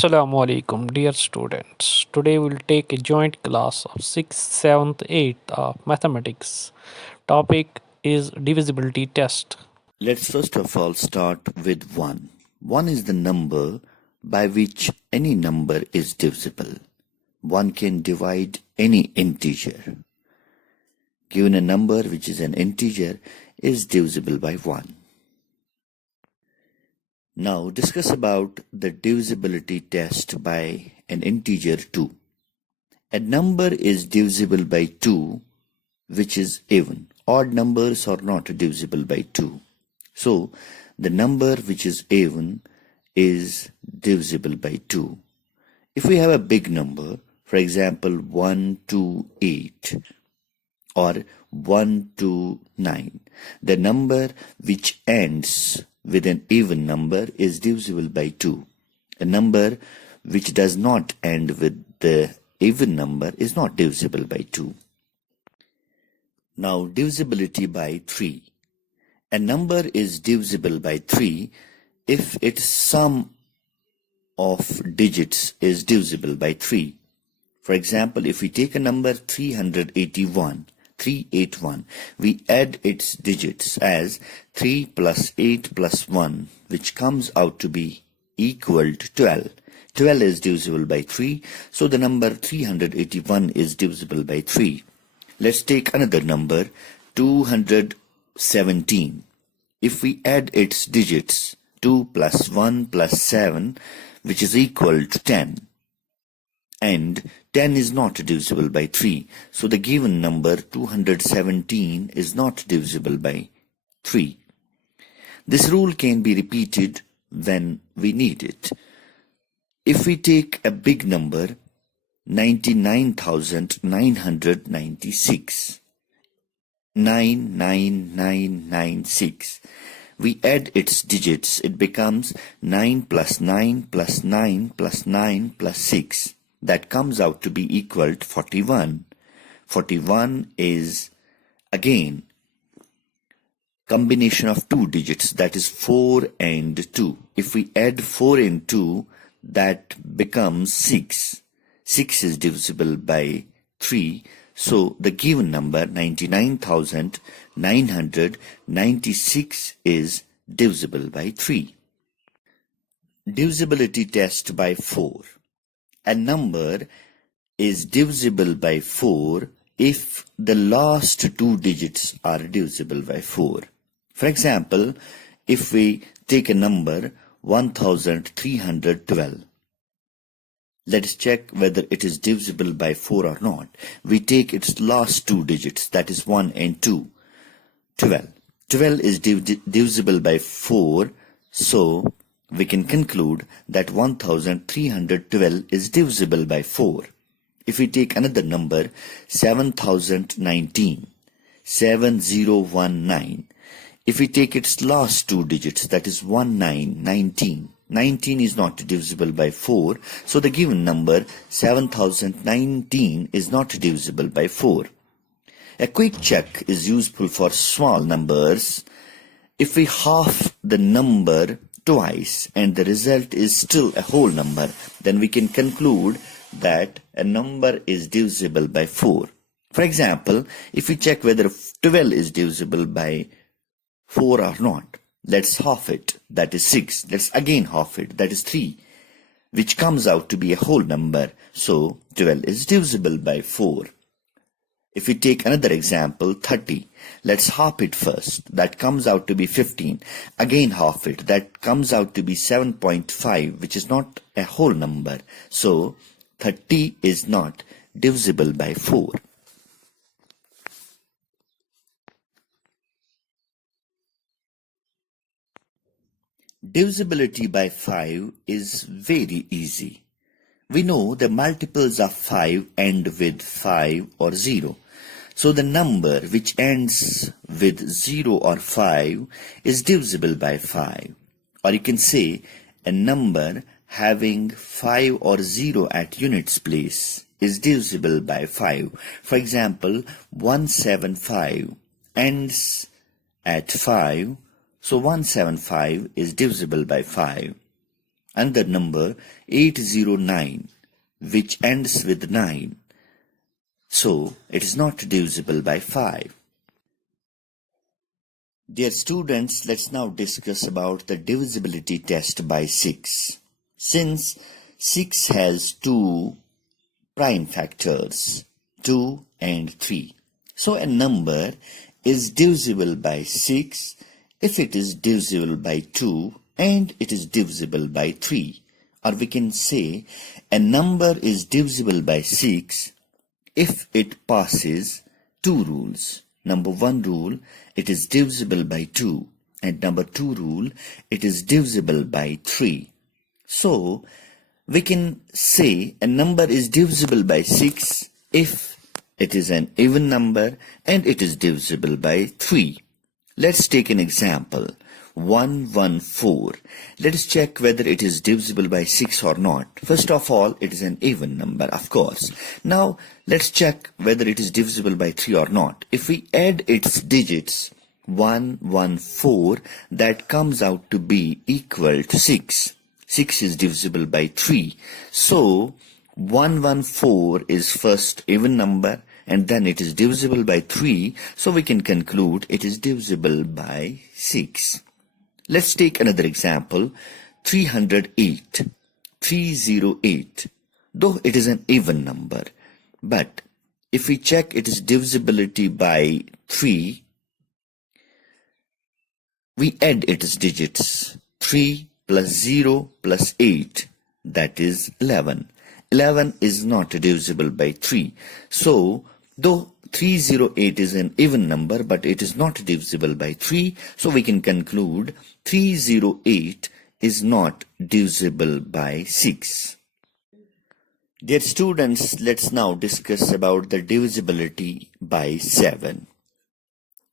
Assalamu alaikum, dear students. Today we'll take a joint class of 6th, 7th, 8th of mathematics. Topic is divisibility test. Let's first of all start with 1. 1 is the number by which any number is divisible. 1 can divide any integer. Given a number which is an integer is divisible by 1. Now discuss about the divisibility test by an integer 2. A number is divisible by 2 which is even. Odd numbers are not divisible by 2. So, the number which is even is divisible by 2. If we have a big number, for example 1, 2, 8 or 1, 2, 9, the number which ends with an even number is divisible by 2. A number which does not end with the even number is not divisible by 2. Now, divisibility by 3. A number is divisible by 3 if its sum of digits is divisible by 3. For example, if we take a number 381, we add its digits as 3 plus 8 plus 1, which comes out to be equal to 12. 12 is divisible by 3, so the number 381 is divisible by 3. Let's take another number, 217. If we add its digits, 2 plus 1 plus 7, which is equal to 10. And 10 is not divisible by 3. So the given number 217 is not divisible by 3. This rule can be repeated when we need it. If we take a big number, 99,996, 99996, we add its digits, it becomes 9 plus 9 plus 9 plus 9 plus 6. That comes out to be equal to 41. 41 is again combination of two digits, that is 4 and 2. If we add 4 and 2, that becomes 6. 6 is divisible by 3, so the given number 99,996 is divisible by 3. Divisibility test by 4. A number is divisible by 4 if the last two digits are divisible by 4. For example, if we take a number 1312, let us check whether it is divisible by 4 or not. We take its last two digits, that is 1 and 2. 12. 12 is divisible by 4, so we can conclude that 1312 is divisible by 4. If we take another number, 7019, 7019, if we take its last two digits, that is 1919, 19 is not divisible by 4, so the given number 7019 is not divisible by 4. A quick check is useful for small numbers. If we half the number twice and the result is still a whole number, then we can conclude that a number is divisible by 4. For example, if we check whether 12 is divisible by 4 or not, let's half it, that is 6. Let's again half it, that is 3, which comes out to be a whole number, so 12 is divisible by 4. If we take another example, 30, let's half it first, that comes out to be 15. Again half it, that comes out to be 7.5, which is not a whole number, so 30 is not divisible by 4. Divisibility by 5 is very easy. We know the multiples of 5 end with 5 or 0. So the number which ends with 0 or 5 is divisible by 5. Or you can say a number having 5 or 0 at units place is divisible by 5. For example, 175 ends at 5. So 175 is divisible by 5. another number 809 which ends with 9. So it is not divisible by 5. Dear students, let's now discuss about the divisibility test by 6. Since 6 has two prime factors, 2 and 3. So a number is divisible by 6 if it is divisible by 2 and it is divisible by 3. Or we can say a number is divisible by 6 if it passes two rules. Number 1 rule, it is divisible by 2, and number 2 rule, it is divisible by 3. So we can say a number is divisible by 6 if it is an even number and it is divisible by 3. Let's take an example. 114. Let us check whether it is divisible by 6 or not. First of all, it is an even number, of course. Now, let's check whether it is divisible by 3 or not. If we add its digits, 114, that comes out to be equal to 6. 6 is divisible by 3. So, 114 is first even number and then it is divisible by 3. So, we can conclude it is divisible by 6. Let's take another example, 308. 308. Though it is an even number, but if we check its divisibility by 3, we add its digits. 3 plus 0 plus 8, that is 11. 11 is not divisible by 3. So, though 308 is an even number, but it is not divisible by 3, so we can conclude 308 is not divisible by 6. Dear students, let's now discuss about the divisibility by 7.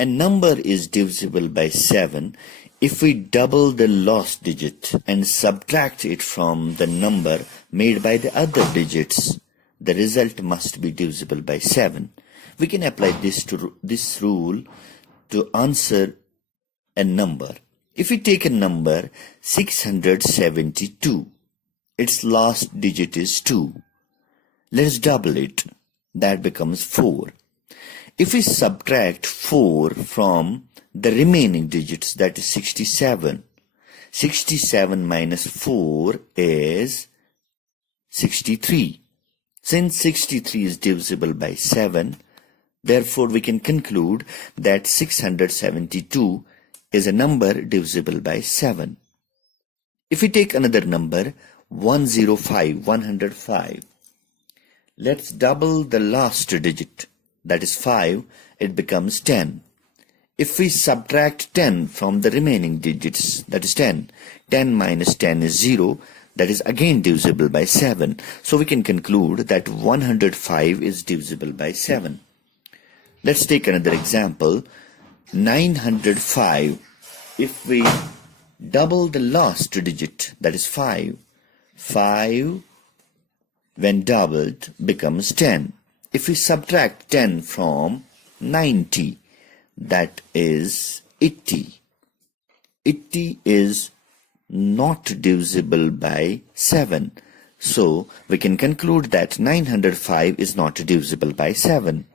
A number is divisible by 7 if we double the last digit and subtract it from the number made by the other digits. The result must be divisible by 7. We can apply this rule to answer a number. If we take a number 672, its last digit is 2. Let's double it. That becomes 4. If we subtract 4 from the remaining digits, that is 67. 67 minus 4 is 63. Since 63 is divisible by 7, therefore we can conclude that 672 is a number divisible by 7. If we take another number, 105, let's double the last digit, that is 5, it becomes 10. If we subtract 10 from the remaining digits, that is 10, 10 minus 10 is 0, that is again divisible by 7. So we can conclude that 105 is divisible by 7. Let's take another example, 905. If we double the last digit, that is 5, 5 when doubled becomes 10. If we subtract 10 from 90, that is 80. 80 is not divisible by 7. So we can conclude that 905 is not divisible by 7.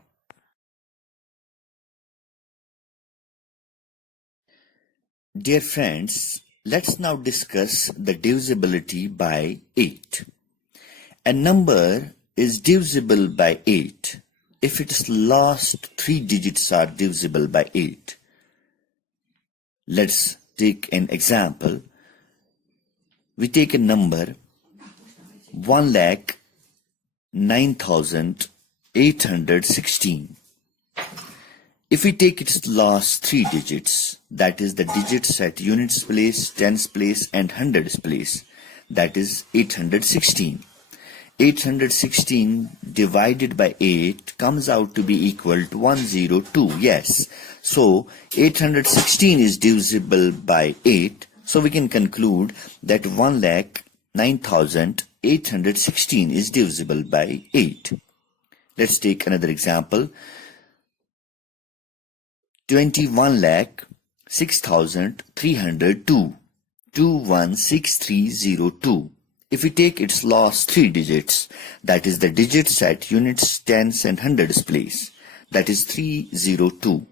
Dear friends, let's now discuss the divisibility by 8. A number is divisible by 8 if its last 3 digits are divisible by 8. Let's take an example. We take a number 1,09,816. If we take its last 3 digits, that is the digits at units place, tens place and hundreds place, that is 816. 816 divided by 8 comes out to be equal to 102. Yes. So 816 is divisible by 8. So we can conclude that 1,09,816 is divisible by 8. Let's take another example. 21,06,302. 216302. If we take its last three digits, that is the digits at units, tens and hundreds place, that is 302.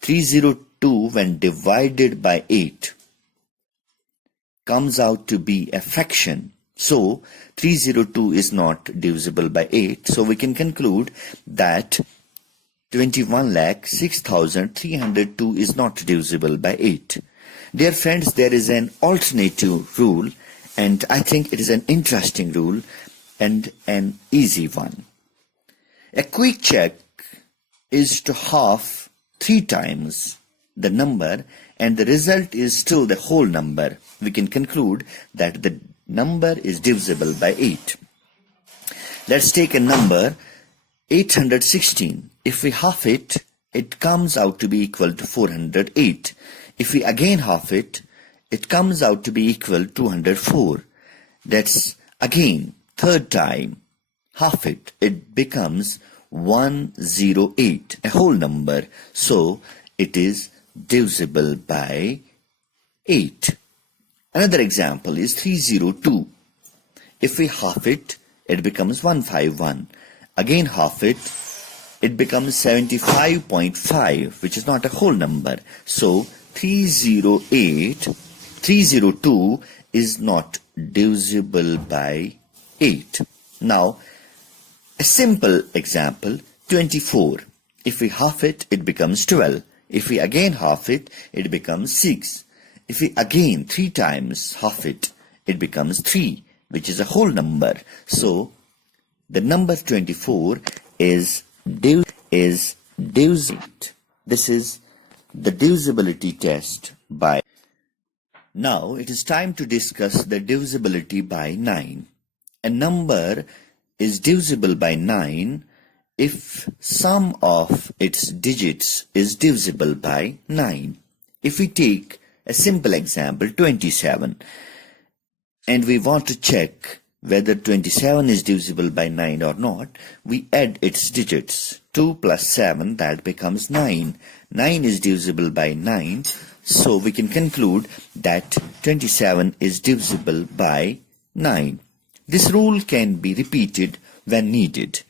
302 when divided by 8 comes out to be a fraction. So 302 is not divisible by 8. So we can conclude that 21,06,302 is not divisible by 8. Dear friends, there is an alternative rule, and I think it is an interesting rule and an easy one. A quick check is to half 3 times the number and the result is still the whole number. We can conclude that the number is divisible by 8. Let's take a number 816. If we half it, it comes out to be equal to 408. If we again half it, it comes out to be equal to 204. That's again third time. Half it, it becomes 108, a whole number. So it is divisible by 8. Another example is 302. If we half it, it becomes 151. Again half it, it becomes 75.5, which is not a whole number. So 302 is not divisible by 8. Now, a simple example, 24. If we half it, it becomes 12. If we again half it, it becomes 6. If we again 3 times half it, it becomes 3, which is a whole number. So the number 24 is divisible. This is the divisibility test by. Now it is time to discuss the divisibility by 9. A number is divisible by 9 if sum of its digits is divisible by 9. If we take a simple example, 27, and we want to check whether 27 is divisible by 9 or not, we add its digits. 2 plus 7, that becomes 9. 9 is divisible by 9, so we can conclude that 27 is divisible by 9. This rule can be repeated when needed.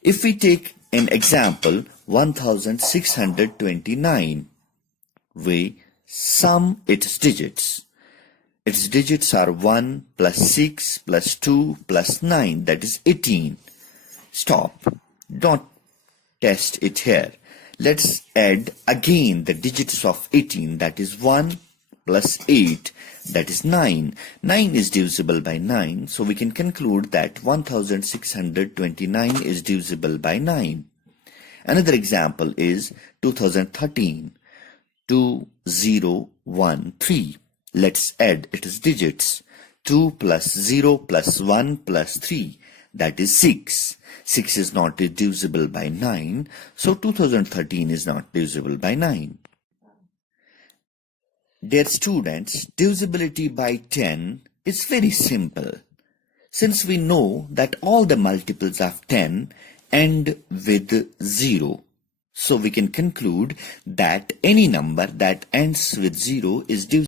If we take an example 1629, we sum its digits. Its digits are 1 plus 6 plus 2 plus 9, that is 18. Stop. Don't test it here. Let's add again the digits of 18, that is 1 plus 8, that is 9. 9 is divisible by 9, so we can conclude that 1629 is divisible by 9. Another example is 2013, 2013. Let's add its digits. 2 plus 0 plus 1 plus 3, that is 6. 6 is not divisible by 9, so 2013 is not divisible by 9. Dear students, divisibility by 10 is very simple. Since we know that all the multiples of 10 end with 0, so we can conclude that any number that ends with 0 is divisible.